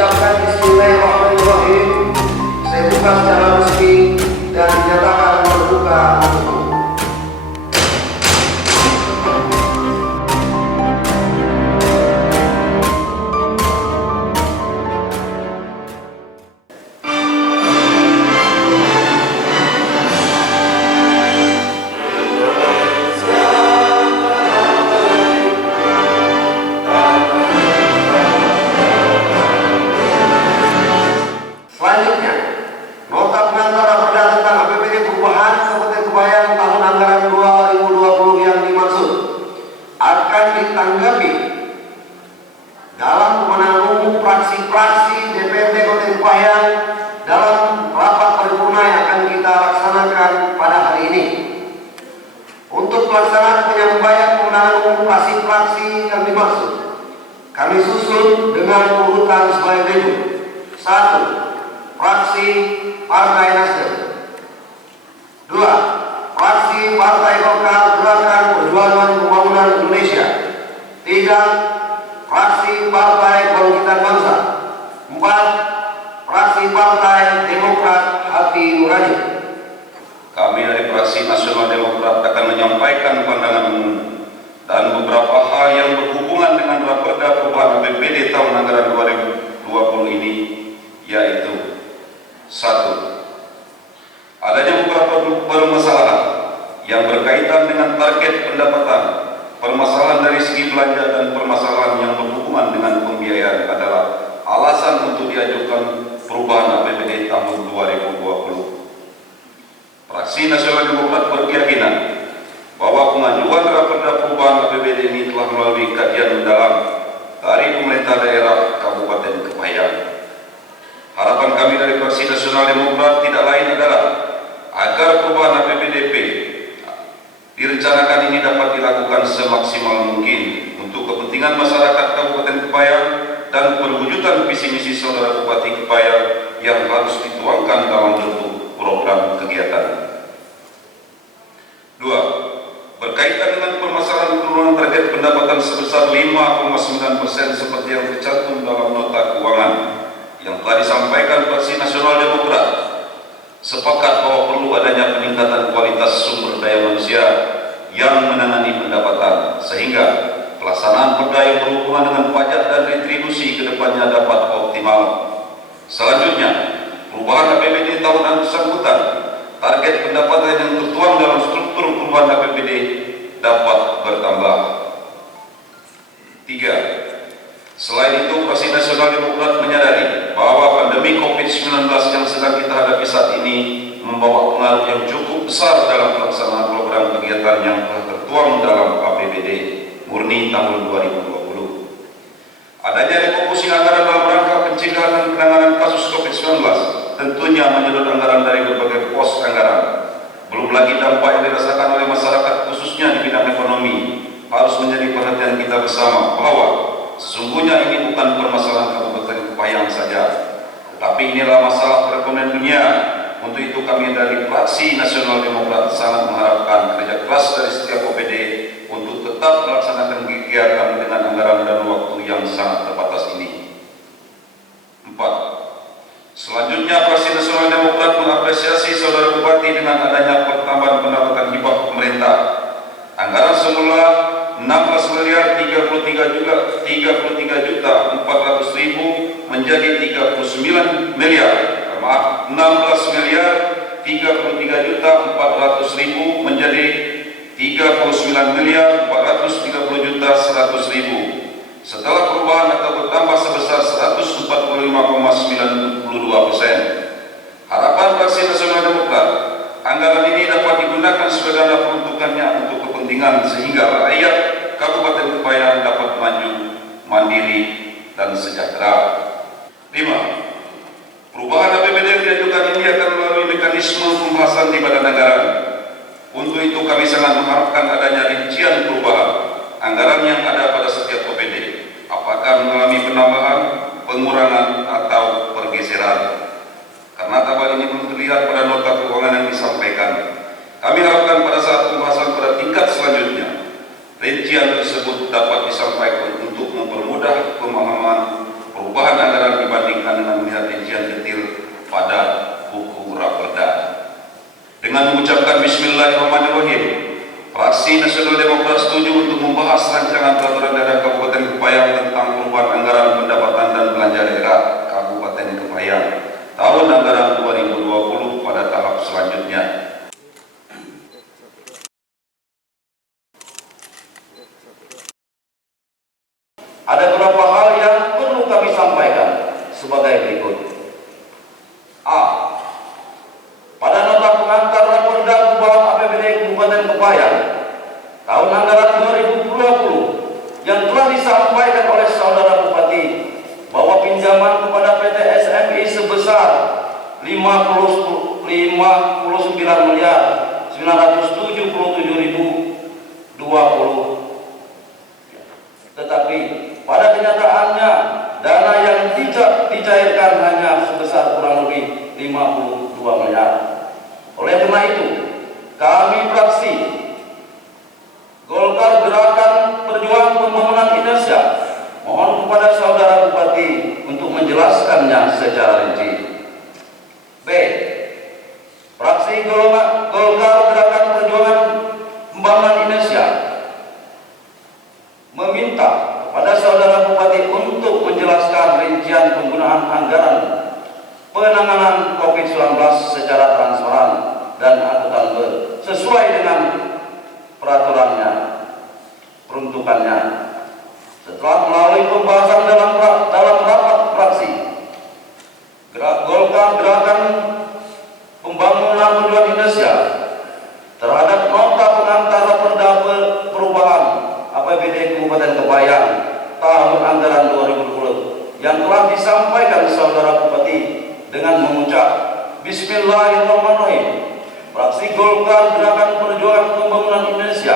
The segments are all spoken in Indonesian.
mengucapkan Bismillahirrahmanirrahim. Saya buka secara resmi dan dinyatakan terbuka untuk umum. Selanjutnya, nota pengantar perda tentang APBD perubahan Kabupaten Kebayan tahun anggaran 2020 yang dimaksud akan ditanggapi dalam pemenangan umum fraksi-fraksi DPRD Kabupaten Kebayan dalam rapat paripurna yang akan kita laksanakan pada hari ini. Untuk pelaksanaan penyampaian pemenangan umum fraksi-fraksi yang dimaksud, kami susun dengan urutan sebagai berikut. 1. Fraksi Partai Nasdem. 2. Fraksi Partai Golkar Gerakan Perjuangan Pembangunan Indonesia. 3. Fraksi Partai Kebangkitan Bangsa. 4. Fraksi Partai Demokrat Hati Nurani. Kami dari Fraksi Nasional Demokrat akan menyampaikan pandangan umum dan beberapa hal yang berhubungan dengan Raperda Perubahan APBD tahun anggaran 2020 ini, yaitu 1. Adanya beberapa permasalahan yang berkaitan dengan target pendapatan, permasalahan dari segi belanja dan permasalahan yang berhubungan dengan pembiayaan adalah alasan untuk diajukan perubahan APBD tahun 2020. Fraksi Nasional Demokrat berkeyakinan bahwa pengajuan Raperda Perubahan APBD ini telah melalui kajian mendalam dari pemerintah daerah Kabupaten Kebayan. Harapan kami dari Fraksi Nasional Demokrat tidak lain adalah agar perubahan APBDP direncanakan ini dapat dilakukan semaksimal mungkin untuk kepentingan masyarakat Kabupaten Kebayan dan perwujudan visi misi Saudara Bupati Kebayan yang harus dituangkan dalam bentuk program kegiatan. 2. Berkaitan dengan permasalahan penurunan target pendapatan sebesar 5,9% seperti yang tercantum dalam nota keuangan yang telah disampaikan Fraksi Nasional Demokrat, sepakat bahwa perlu adanya peningkatan kualitas sumber daya manusia yang menangani pendapatan sehingga pelaksanaan perda yang berhubungan dengan pajak dan retribusi ke depannya dapat optimal. Selanjutnya, perubahan APBD tahun bersangkutan, target pendapatan yang tertuang dalam struktur perubahan APBD dapat bertambah. 3. Selain itu, Fraksi Nasional Demokrat menyadari bahwa pandemi COVID-19 yang sedang kita hadapi saat ini membawa pengaruh yang cukup besar dalam pelaksanaan program kegiatan yang telah tertuang dalam APBD murni tahun 2020. Adanya refocusing anggaran dalam rangka pencegahan dan penanganan kasus COVID-19 tentunya menyedot anggaran dari berbagai pos anggaran. Belum lagi dampak yang dirasakan oleh masyarakat khususnya di bidang ekonomi harus menjadi perhatian kita bersama bahwa sesungguhnya ini bukan permasalahan Kabupaten Kebayan saja, tetapi inilah masalah perekonomian dunia. Untuk itu kami dari Fraksi Nasional Demokrat sangat mengharapkan kerja keras dari setiap OPD untuk tetap melaksanakan kegiatan dengan anggaran dan waktu yang sangat terbatas ini. 4. Selanjutnya, Fraksi Nasional Demokrat mengapresiasi Saudara Bupati dengan adanya pertambahan pendapatan hibah pemerintah. Anggaran semula 16.033 juta 400.000 menjadi 39 miliar. Maaf, 16.033 juta 400.000 menjadi 39 miliar 430 juta 100.000. Setelah perubahan atau bertambah sebesar 140,92%. Harapan Fraksi Nasional Demokrat, anggaran ini dapat digunakan sebagai dana peruntukannya untuk kepentingan sehingga rakyat Kabupaten Kebayan dapat maju, mandiri, dan sejahtera. 5. Perubahan APBD yang diajukan ini akan melalui mekanisme pembahasan di Badan Anggaran. Untuk itu kami sangat mengharapkan adanya rincian perubahan anggaran yang ada pada setiap OPD, apakah mengalami penambahan, pengurangan, atau pergeseran. Karena tabel ini belum terlihat pada nota keuangan yang disampaikan, kami harapkan pada saat pembahasan pada tingkat selanjutnya, rincian tersebut dapat disampaikan untuk mempermudah pemahaman perubahan anggaran dibanding Fraksi Nasional Demokrat setuju untuk membahas rancangan peraturan daerah Kabupaten Kepayang tentang perubahan anggaran pendapatan dan belanja daerah Kabupaten Kepayang tahun anggaran 2020 pada tahap selanjutnya. Ada beberapa hal yang perlu kami sampaikan sebagai berikut. A. Pada nota pengantar Raperda Perubahan APBD Kabupaten Kepayang tahun anggaran 2020 yang telah disampaikan oleh Saudara Bupati bahwa pinjaman kepada PT SMI sebesar 59.977.020, tetapi pada kenyataannya dana yang tidak dicairkan hanya sebesar kurang lebih 52 miliar. Oleh karena itu, kami fraksi Golkar Gerakan Perjuangan Pembangunan Indonesia mohon kepada Saudara Bupati untuk menjelaskannya secara rinci. B. Fraksi Golkar Gerakan Perjuangan Pembangunan Indonesia meminta kepada Saudara Bupati untuk menjelaskan rincian penggunaan anggaran penanganan COVID-19 secara transparan dan akuntabel sesuai dengan peraturannya, peruntukannya. Setelah melalui pembahasan dalam rapat fraksi Golkar Gerakan Pembangunan Indonesia terhadap nota pengantar Raperda Perubahan APBD Kabupaten Kepayang tahun anggaran 2020 yang telah disampaikan Saudara Bupati dengan mengucap Bismillahirrahmanirrahim. Fraksi Golkar Gerakan Perjuangan Pembangunan Indonesia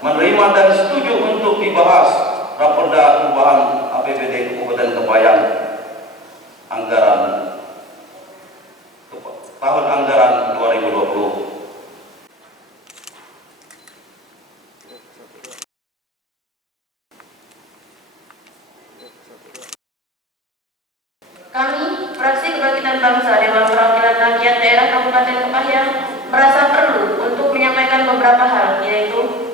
menerima dan setuju untuk dibahas Raperda Perubahan APBD Kabupaten Kepayang anggaran tahun anggaran 2020. Kami, Fraksi Kebangkitan Bangsa Dewan Perwakilan Rakyat Daerah Kabupaten Kepayang, merasa perlu untuk menyampaikan beberapa hal, yaitu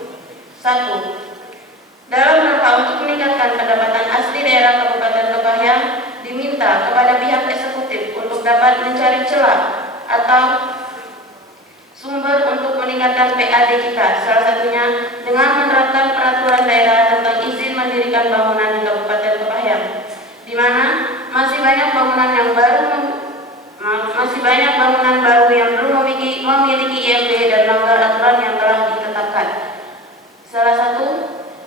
1. Dalam rangka untuk meningkatkan pendapatan asli daerah Kabupaten Kepayang, diminta kepada pihak eksekutif untuk dapat mencari celah atau sumber untuk meningkatkan PAD kita, salah satunya dengan menerapkan peraturan daerah tentang izin mendirikan bangunan di Kabupaten Kepayang, di mana masih banyak bangunan baru yang belum memiliki IMB dan melanggar aturan yang telah ditetapkan. Salah satu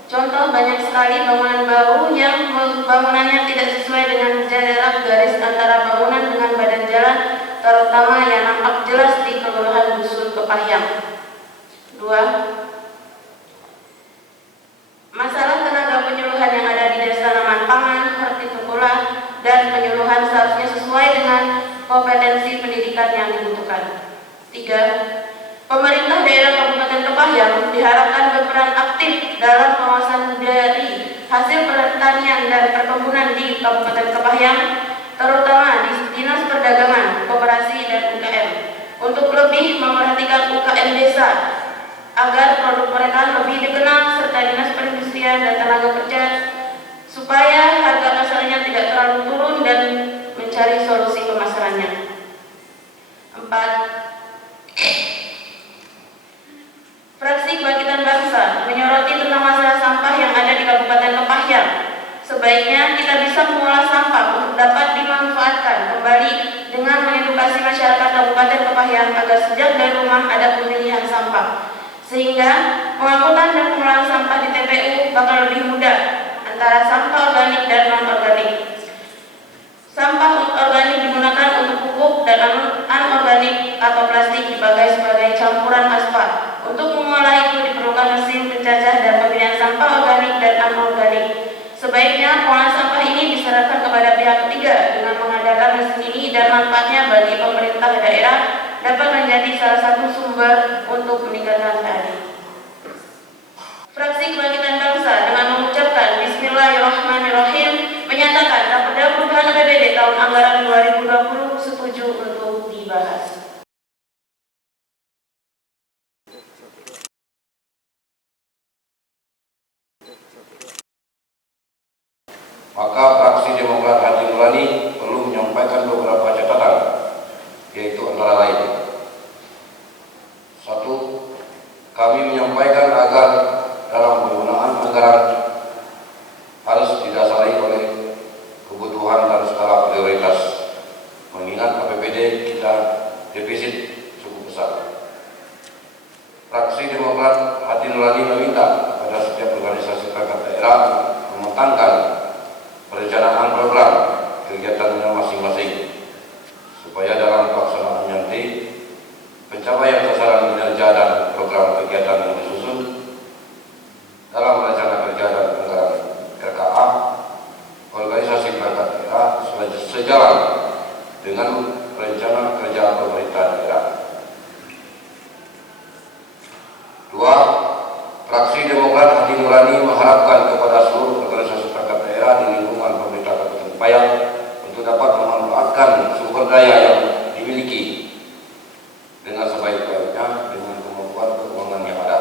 contoh, banyak sekali bangunan baru yang bangunannya tidak sesuai dengan jarak garis antara bangunan dengan badan jalan, terutama yang nampak jelas di Kelurahan Dusun Kepayang. 2. Masalah tenaga penyuluhan yang ada di Desa Tanaman Pangan, Hortikultura, dan penyuluhan seharusnya sesuai dengan kompetensi pendidikan yang dibutuhkan. 3. Pemerintah daerah Kabupaten Kepayang diharapkan berperan aktif dalam pengawasan dari hasil pertanian dan perkebunan di Kabupaten Kepayang, terutama di Dinas Perdagangan, Koperasi, dan UKM, untuk lebih memperhatikan UKM desa agar produk mereka lebih dikenal, serta Dinas Perindustrian dan Tenaga Kerja supaya harga pasarnya tidak terlalu turun dan mencari solusi pemasarannya. 4. Fraksi Kebangkitan Bangsa menyoroti tentang masalah sampah yang ada di Kabupaten Kepayang. Sebaiknya kita bisa mengolah sampah untuk dapat dimanfaatkan kembali dengan mengedukasi masyarakat Kabupaten Kepayang agar sejak dari rumah ada pemilihan sampah, sehingga pengangkutan dan pengolahan sampah di TPU bakal lebih mudah antara sampah organik dan non-organik. Sampah organik digunakan untuk pupuk dan anorganik atau plastik dipakai sebagai campuran aspal. Untuk mengolah itu diperlukan mesin pencacah dan pemilihan sampah organik dan anorganik. Sebaiknya pengolahan sampah ini diserahkan kepada pihak ketiga dengan mengandalkan mesin ini, dan manfaatnya bagi pemerintah daerah dapat menjadi salah satu sumber untuk meningkatkan PAD. Fraksi Kebangkitan Bangsa dengan mengucapkan Bismillahirrahmanirrahim menyatakan Raperda Perubahan APBD tahun anggaran 2020 setuju untuk dibahas. maka fraksi Demokrat Hati Nurani perlu menyampaikan beberapa catatan, yaitu antara lain: 1. Kami menyampaikan agar dalam penggunaan anggaran harus didasari oleh kebutuhan dan skala prioritas, mengingat APBD kita defisit cukup besar. Fraksi Demokrat Hati Nurani meminta kepada setiap organisasi perangkat daerah mematangkan perencanaan program kegiatannya masing-masing, supaya dalam pelaksanaan nanti pencapaian sasaran kinerja dan program kegiatan yang disusun dalam rencana kerja dan anggaran RKA organisasi perangkat daerah sejalan dengan rencana kerja pemerintah daerah. 2. Fraksi Demokrat Hati Nurani mengharapkan kepada seluruh organisasi perangkat daerah di lingkungan pemerintah Kabupaten Payang untuk dapat memanfaatkan sumber daya yang dimiliki dengan sebaik-baiknya dengan kemampuan keuangan yang ada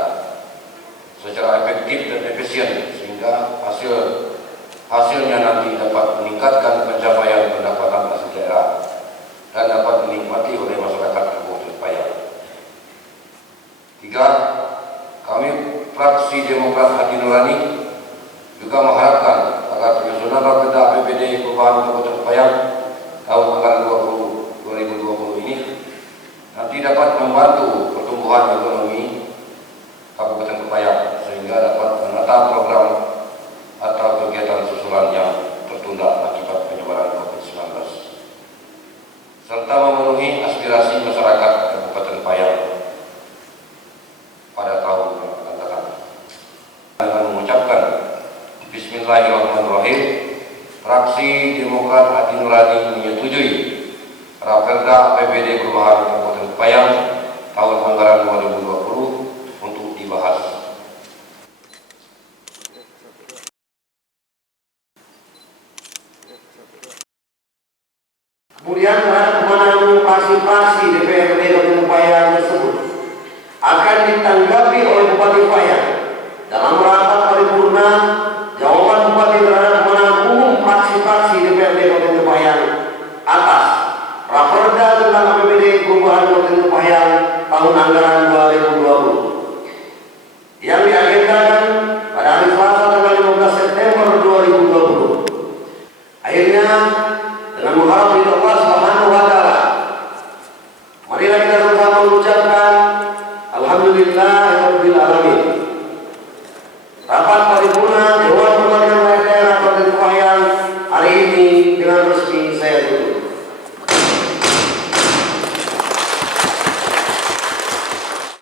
secara efektif dan efisien, sehingga hasilnya nanti dapat meningkatkan pencapaian pendapatan asli daerah dan dapat dinikmati oleh masyarakat Kabupaten Payang. 3. Kami fraksi Demokrat Hati Nurani juga mengharapkan agar penyusunan Rapeda APBD perubahan Kabupaten Payang tahun anggaran 2020 ini nanti dapat membantu pertumbuhan ekonomi Kabupaten Payang, sehingga dapat menata program atau kegiatan susulan yang tertunda akibat penyebaran COVID-19, serta memenuhi aspirasi masyarakat Kabupaten Payang pada tahun yang akan datang. Dengan mengucapkan Bismillahirrahmanirrahim, fraksi Demokrat Hati Nurani menyetujui Raperda APBD perubahan Kabupaten Payang tahun anggaran 2020 untuk dibahas. Kemudian terhadap kemenangan fraksi-fraksi DPRD Kabupaten Payang tersebut akan ditanggapi oleh Bupati Payang dalam rapat paripurna. Jawaban Bupati terhadap kemenangan umum fraksi-fraksi DPRD Kabupaten Payang atas Raperda tentang APBD perubahan Kabupaten Payang tahun anggaran 2020 yang diagendakan pada hari Selasa tanggal 15 September 2020. Akhirnya, dengan mengharap ridho Allah Subhanahu wa taala, marilah kita sama-sama mengucapkan alhamdulillahirabbil alamin. Rapat paripurna